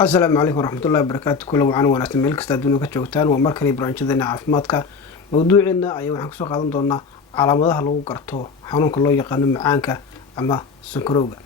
السلام عليكم ورحمة الله وبركاته. كل وعن وناس ملك استدونو كجوتان ومركلي برانشدنا عافمادka mawduucina ay waxaan kusoo qaadan doonaa calaamadaha lagu garto xanuunka loo yaqaan macaanka ama sonkorowga.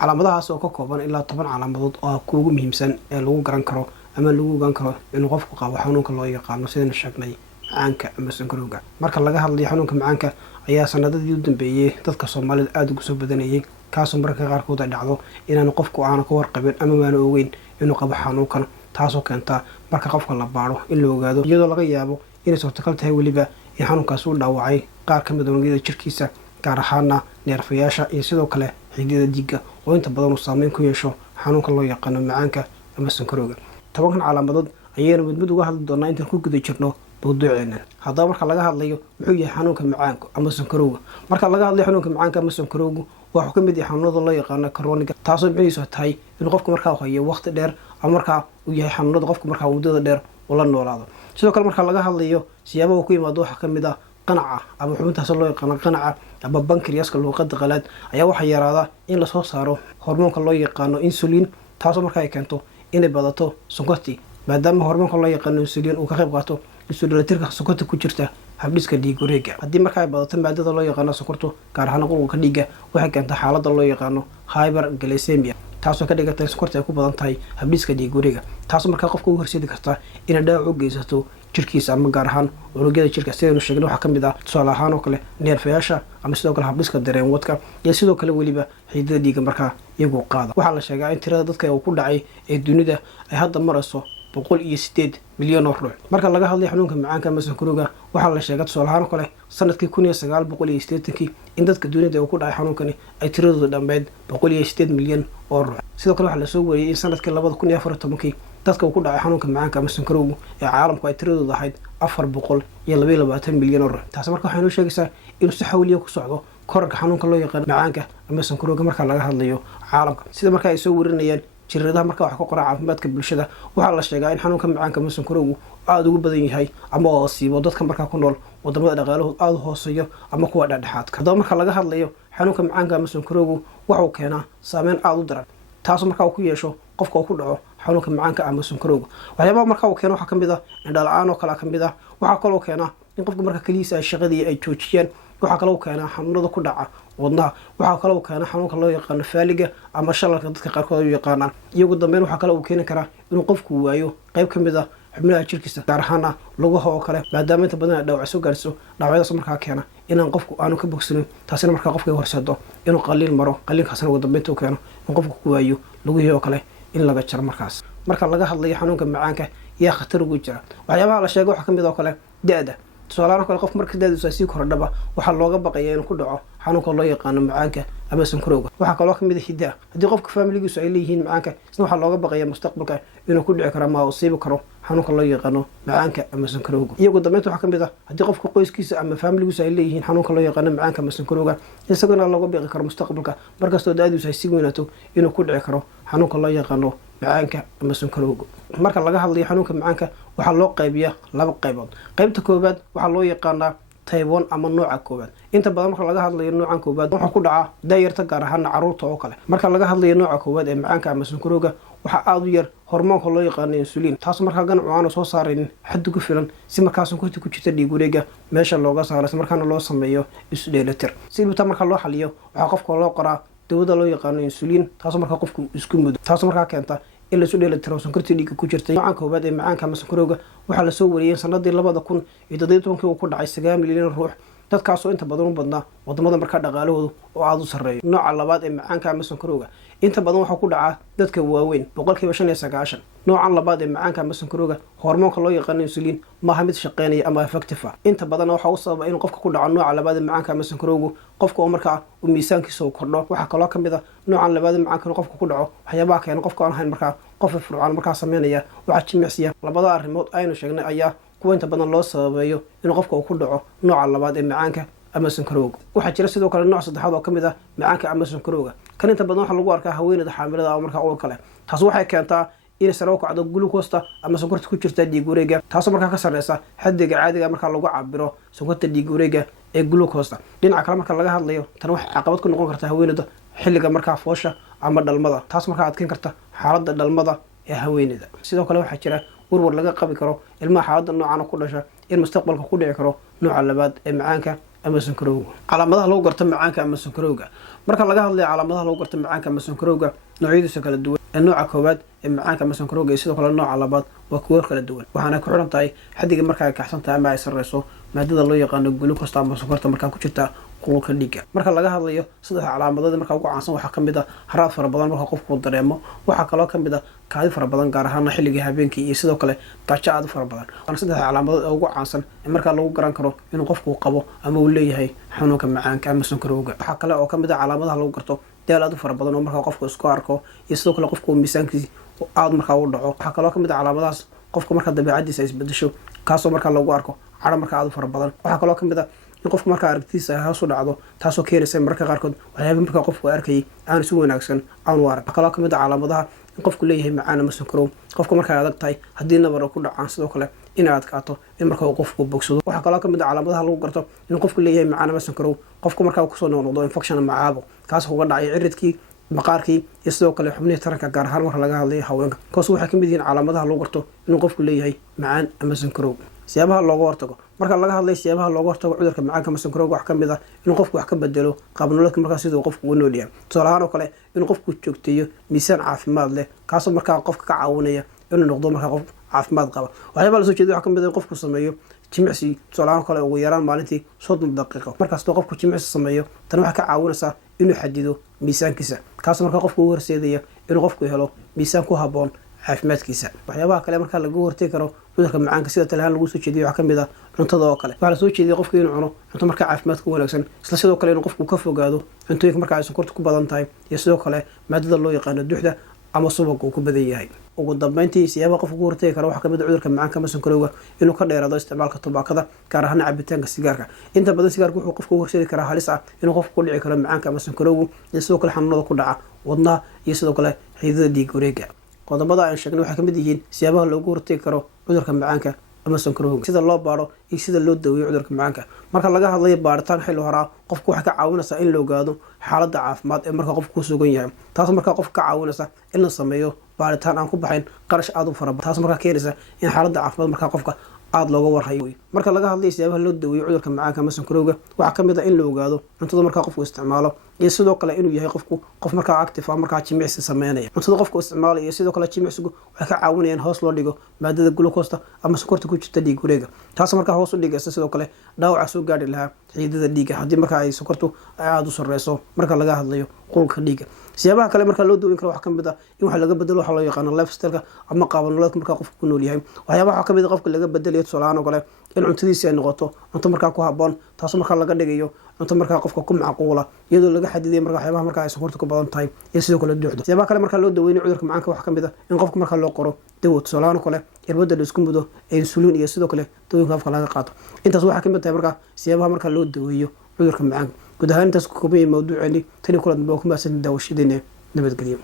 Calaamadahaas oo ka kooban ilaa 10 calaamadood oo kuugu muhiimsan ee lagu garan karo ama lagu ogaan karo in qofku qabo xanuunka loo yaqaan sidaan sheegnay macaanka ama sonkorowga. Marka laga hadlayo xanuunka macaanka ayaa sanadadii u dambeeyay dadka Soomaalida aad ugu soo badanayay kaasoo marka qaarkood ay dhacdo inaan qofku aan ka warqabin ama aan ogeyn inuu qabo xanuunkan, taasoo keenta marka qofka la baaro in la ogaado iyadoo laga yaabo inay suurtagal tahay waliba in xanuunkaas uu dhaawacay qaar ka mid ah unugyada jirkiisa gaar ahaan neerfayaasha iyo sidoo kale xididdada dhiigga oo inta badan uu saameyn ku yeesho xanuunka loo yaqaan macaanka ama sonkorowga. 10 calaamadood ayaynu mid uga hadli doonaa intaan ku guda jirno mawduuceena. Haddaba marka laga hadlayo muxuu yahay xanuunka macaanka ama sonkorowga? Marka laga hadlayo xanuunka macaanka ama sonkorowga waxa ka mid ah xanuunada loo yaqaan chronic, taasoo micnihiisu tahay in qofku markaa hayo waqti dheer ama markaa uu yahay xanuunada qofku markaa muddada dheer oo la noolaado. Sidoo kale marka laga hadlayo siyaabaha ku yimaado waxa ka mid ah qanaca ama xubintaas loo yaqaan qanaca ama pancreaska luqadda qalaad ayaa waxa yaraada in la soo saaro hormoonka loo yaqaan insulin, taasoo markaa ay keento inay badato sonkorti maadaama hormoonka loo yaqaan insulin uu ka qayb qaato isu dheelitirka sonkorta ku jirta habdhiska dhiig wareegga. Haddii markaa ay badato maadada loo yaqaan sonkortu gaar ahaan qulqulka dhiigga waxay keentaa xaaladda loo yaqaan hyperglycemia, taasoo ka dhigata in sonkorta ay ku badan tahay habdhiska dhiig wareegga, taasoo markaa qofka u horseedi karta inay dhaawac u geysato jirkiisa ama gaar ahaan unugyada jirka sidaynu sheegnay waxaa ka mid ah tusaale ahaan oo kale neerfayaasha ama sidoo kale habdhiska dareenwadka iyo sidoo kale weliba xididdada dhiigga markaa iyagoo qaada. Waxaa la sheegaa in tirada dadka uu ku dhacay ee dunida ay hadda marayso 108 milyan oo ruux. Marka laga hadlayo xanuunka macaanka ama sonkorowga waxaa la sheegaa tusaale ahaan oo kale sanadkii 1980 in dadka dunida uu ku dhacay xanuunkani ay tiradoodu dhammeyd 108 milyan oo ruux. Sidoo kale waxaa la soo wariyay in sanadkii 2014 dadka uu ku dhacay xanuunka macaanka ama sonkorowga ee caalamku ay tiradoodu ahayd 422 milyan oo ruux. Taas marka waxay noo sheegaysaa inuu si xawliya ku socdo kororka xanuunka loo yaqaan macaanka ama sonkorowga marka laga hadlayo caalamka. Sida marka ay soo warinayaan jirradaha marka wax ka qoran caafimaadka bulshada waxaa la sheegaa in xanuunka macaanka ama sonkorowgu aad ugu badan yahay ama oo siibo dadka markaa ku nool wadamada dhaqaalahooda aad u hooseeyo ama kuwa dhexdhexaadka. Haddaba marka laga hadlayo xanuunka macaanka ama sonkorowgu waxa uu keenaa saameyn aad u daran, taasoo markaa uu ku yeesho qofka uu ku dhaco xanuunka macaanka ama sonkorowga. Waxyaabaha markaa uu keeno waxaa ka mid ah indho la'aan oo kale ka mid ah, waxaa kaloo keena in qofka marka kaliisa ay shaqadii ay joojiyaan, waxaa kaloo keena xanuunada ku dhaca wadnaha, waxaa kaloo keena xanuunka loo yaqaan faaliga ama shalalka dadka qaarkood u yaqaanaan. Iyagu dambeyn waxaa kaloo keeni karaa inuu qofku waayo qayb ka mid ah xubnaha jirkiisa gaar ahaan lugaha oo kale maadaama inta badan ay dhaawac soo gaarsiiso dhaawacyadaas markaa keena inaan qofku aanu ka bogsanin, taasina markaa qofka horseedo inuu qaliin maro, qaliinkaasna ugu dambeynta uu keeno in qofku ku waayo lugihii oo kale in laga jaro. Markaas marka laga hadlayo xanuunka macaanka yaa khatar ugu jira waxyaabaha la sheego waxaa ka mid oo kale da'da. tusaalahaan kale qof marka da'diisu ay sii kordhaba waxaa looga baqayaa inuu ku dhaco xanuunka loo yaqaan macaanka ama sonkorowga. waxaa kaloo ka mid ah hiddaha, haddii qofka faamiligiisu ay leeyihiin macaanka isna waxaa looga baqayaa mustaqbalka inuu ku dhici karo ama uu siibi karo xanuunka loo yaqaano macaanka ama sonkorowga. iyagu dambeynta waxaa ka mid ah haddii qofka qoyskiisa ama faamiligiisu ay leeyihiin xanuunka loo yaqaano macaanka ama sonkorowga isaguna looga baqi karo mustaqbalka markastoo da'diisu ay sii weynaato inuu ku dhici karo xanuunka loo yaqaano macaanka ama sonkorowga. Marka laga hadlayo xanuunka macaanka waxaa loo qaybiyaa 2 qaybood. Qaybta koowaad waxaa loo yaqaanaa type 1 ama nooca koowaad. Inta badan marka laga hadlayo nooca koowaad wuxuu ku dhacaa daayarta gaar ahaan carruurta oo kale. Marka laga hadlayo nooca koowaad ee macaanka ama sonkorowga waxaa aad u yar hormoonka loo yaqaan insulin, taas markaa ganacu aanu soo saaraynin xad ku filan si markaa sonkorta ku jirta dhiig wareegga meesha looga saaro markaana loo sameeyo isu dheelitir. Si dhibta marka loo xaliyo waxaa qofka loo qoraa dawada loo yaqaan insulin, taasoo markaa qofku isku mudo, taasoo markaa keenta in la isu dheelitiro sonkorta dhiigga ku jirta. nooca koowaad ee macaanka ama sonkorowga waxaa la soo wariyay sanadii 2017 uu ku dhacay 9 milyan ruux, dadkaasoo inta badan u badnaa wadamada markaa dhaqaalahoodu oo aad u sarreeyo. nooca labaad ee macaanka ama sonkorowga inta badan waxaa ku dhacaa dadka waaweyn 95%. noocan labaad ee macaanka ama sonkorowga hormoonka loo yaqaan insulin maaha mid shaqeynaya ama effective ah. inta badan waxaa u sababa inuu qofka ku dhaco nooca labaad ee macaanka ama sonkorowga qofka oo markaa uu miisaankiisa uu kordho. waxaa kaloo ka mid ah noocan labaad ee macaanka qofka ku dhaco waxyaabaha keena qofka aan ahayn markaa qof firfircoon markaa sameynaya waxaa jimicsiya. labada arrimood aynu sheegnay ayaa kuwa inta badan loo sababeeyo inuu qofka uu ku dhaco nooca labaad ee macaanka ama sonkorowga. waxaa jira sidoo kale nooc saddexaad oo ka mid ah macaanka ama sonkorowga. kan inta badan waxaa lagu arkaa haweeneyda xaamilada ama markaa uurka leh, taas waxay keentaa inay sare u kacdo glucose ama sonkorta ku jirta dhiig wareegga, taasoo markaa ka sarreysa xaddiga caadiga markaa lagu cabiro sonkorta dhiig wareegga ee glucose. dhinaca kale marka laga hadlayo tan waxay caqabad ku noqon kartaa haweeneyda xilliga markaa foosha ama dhalmada, taas markaa adkeyn karta xaaladda dhalmada ee haweeneyda. Sidoo kale waxaa jira warwar laga qabi karo ilmaha xaaladda noocan ku dhasha in mustaqbalka ku dhici karo nooca labaad ee macaanka ama sonkorowga. Calaamadaha lagu garto macaanka ama sonkorowga. Marka laga hadlayo calaamadaha lagu garto macaanka ama sonkorowga noocyadiisa kala duwan ee nooca koowaad ee macaanka ama sonkorowga iyo sidoo kale nooca labaad waa kuwo kala duwan, waxaana ku xiran tahay xaddiga marka ay kacsan tahay ama ay sarreyso maadada loo yaqaano glucose ama sonkorta markaa ku jirta qulubka dhiigga. Marka laga hadlayo saddex calaamadood marka ugu caansan waxaa ka mid ah haraad fara badan marka qofku dareemo, waxaa kaloo ka mid ah kaadi fara badan gaar ahaan xilliga habeenkii iyo sidoo kale gaajo aad u fara badan. Waana saddex calaamadood ee ugu caansan ee marka lagu garan karo inuu qofku qabo ama uu leeyahay xanuunka macaanka ama sonkorowga. Waxaa kale oo ka mid ah calaamadaha lagu garto daal aad u fara badan oo marka qofku isku arko iyo sidoo kale qofku miisaankiisa aad marka u dhaco. Waxaa kaloo ka mid ah calaamadahaas qofka marka dabeecadiisa isbedesho kaasoo marka lagu arko cadho marka aad u fara badan. Waxaa kaloo ka mid ah in qofku marka aragtiisa hoos u dhacdo taasoo keenaysa marka qaarkood waxyaabo marka qofku arkayay aan si wanaagsan aan u arag. Waxaa kaloo ka mid ah calaamadaha in qofku leeyahay macaan ama sonkorow, qofka marka adag tahay haddii nabar ku dhacaan sidoo kale in ay adkaato in marka uu qofku bogsado. Waxaa kaloo ka mid ah calaamadaha lagu garto in qofku leeyahay macaan ama sonkorow, qofka marka uu kusoo noqdo infection ama caabuq kaasoo uga dhacay ciridkii maqaarkii iyo sidoo kale xubnihii taranka gaar ahaan marka laga hadlayo haweenka. Kuwaas waxay ka mid yihiin calaamadaha lagu garto inuu qofku leeyahay macaan ama sonkorow. Siyaabaha looga hortago marka laga hadlayo siyaabaha looga hortago cudurka macaanka ama sonkorowga waxaa ka mid ah in qofku wax ka bedelo qaab nololeedka markaa siduu qofku u nool yahay. Tusaale ahaan oo kale in qofku joogteeyo miisaan caafimaad leh kaasoo markaa qofka ka caawinaya inuu noqdo markaa qof caafimaad qaba. Waxyaabaha la soo jeedo waxaa ka mid ah in qofku sameeyo jimicsi tusaale ahaan kale ugu yaraan maalintii 30 daqiiqo. Markastoo qofku jimicsi sameeyo tan waxay ka caawinaysaa inuu xadido miisaankiisa kaasoo markaa qofku u horseedaya inuu qofku helo miisaan ku habboon caafimaadkiisa. Waxyaabaha kale marka laga hortagi karo cudurka macaanka sida talahaan lagu soo jeediyo waxaa ka mid ah cuntada oo kale. Waxaa la soo jeediyay qofku inuu cuno cunto markaa caafimaadka u wanaagsan, isla sidoo kale inuu qofku ka fogaado cuntooyinka marka ay sonkorta ku badan tahay iyo sidoo kale maadada loo yaqaano duxda ama subagga uu ku badan yahay. Ugu dambeyntii siyaabaha qofku uga hortagi karo waxaa ka mid ah cudurka macaanka ama sonkorowga inuu ka dheeraado isticmaalka tubaakada gaar ahaan cabitaanka sigaarka. Inta badan sigaarku wuxuu qofku u horseedi karaa halis ah inuu qofku ku dhici karo macaanka ama sonkorowga iyo sidoo kale xanuunada ku dhaca wadnaha iyo sidoo kale xididdada dhiig wareega. Qodobada aan sheegnay waxay ka mid yihiin siyaabaha looga hortagi karo cudurka macaanka ama sonkorowga, sida loo baaro iyo sida loo daweeyo cudurka macaanka. Marka laga hadlayo baaritaan xilli hore ah qofku waxay ka caawinaysaa in la ogaado xaaladda caafimaad ee marka qofku ku sugan yahay, taas marka qofka ka caawinaysa in la sameeyo baaritaan aan ku baxayn qarash aad u fara badan, taas marka keenaysa in xaaladda caafimaad marka qofka aad looga warhayo. Marka laga hadlayo siyaabaha loo daweeyo cudurka macaanka ama sonkorowga waxaa ka mid ah in la ogaado cuntada marka qofku isticmaalo iyo sidoo kale inuu yahay qofku qof markaa active ah markaa jimicsi sameynaya. Cuntada qofku isticmaalayo iyo sidoo kale jimicsigu waxay ka caawinayaan hoos loo dhigo maadada glucose ama sonkorta ku jirta dhiig wareega, taas markaa hoos u dhigaysa sidoo kale dhaawaca soo gaari lahaa xididdada dhiigga haddii marka ay sonkortu ay aad u sarreyso marka laga hadlayo qulubka dhiigga. Siyaabaha kale marka loo daweyn karo waxaa ka mid ah in wax laga bedelo waxa loo yaqaano lifestyle-ka ama qaab nololeedka marka qofku ku nool yahay. Waxyaabaha waxaa ka mid ah qofka laga bedelayo tusaale ahaan oo kale in cuntadiisa ay noqoto cunto markaa ku habboon, taasoo markaa laga dhigayo cunto markaa qofka ku macquula iyadoo laga xadidayo marka waxyaabaha marka ay sonkorta ku badan tahay iyo sidoo kale duuxda. Siyaabaha kale marka loo daweynayo cudurka macaanka waxaa ka mid ah in qofka marka loo qoro dawo tusaale ahaan oo kale irbada la isku mudo insulin iyo sidoo kale dawooyinka afka laga qaato. Intaas waxaa ka mid tahay marka siyaabaha marka loo daweeyo cudurka macaanka. Guud ahaan intaas ku kooban yahay mawduuceeni tani kulan baa ku maasan daawashadiina nabadgelyo.